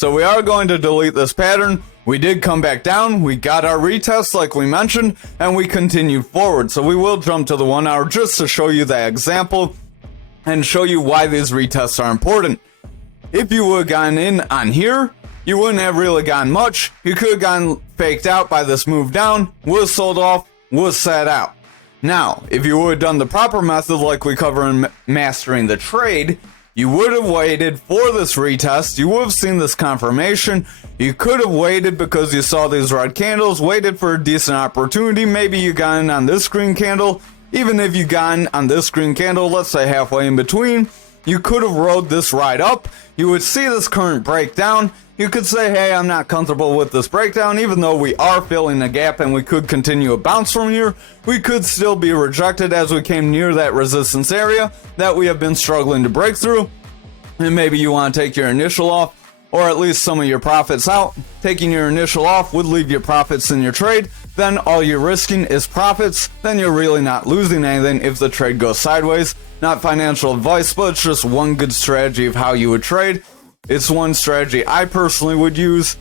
So we are going to delete this pattern. We did come back down, we got our retest like we mentioned, and we continued forward. So we will jump to the 1 hour just to show you that example and show you why these retests are important. If you would have gotten in on here, you wouldn't have really gotten much. You could have gotten faked out by this move down, would have sold off, would have sat out. Now, if you would have done the proper method like we cover in Mastering the Trade, you would have waited for this retest, you would have seen this confirmation, you could have waited because you saw these red candles, waited for a decent opportunity, maybe you got in on this green candle. Even if you got in on this green candle, let's say halfway in between, you could have rode this ride up, you would see this current breakdown, you could say, hey, I'm not comfortable with this breakdown, even though we are filling a gap and we could continue a bounce from here, we could still be rejected as we came near that resistance area that we have been struggling to break through. And maybe you want to take your initial off, or at least some of your profits out. Taking your initial off would leave your profits in your trade, then all you're risking is profits, then you're really not losing anything if the trade goes sideways. Not financial advice, but it's just one good strategy of how you would trade. It's one strategy I personally would use.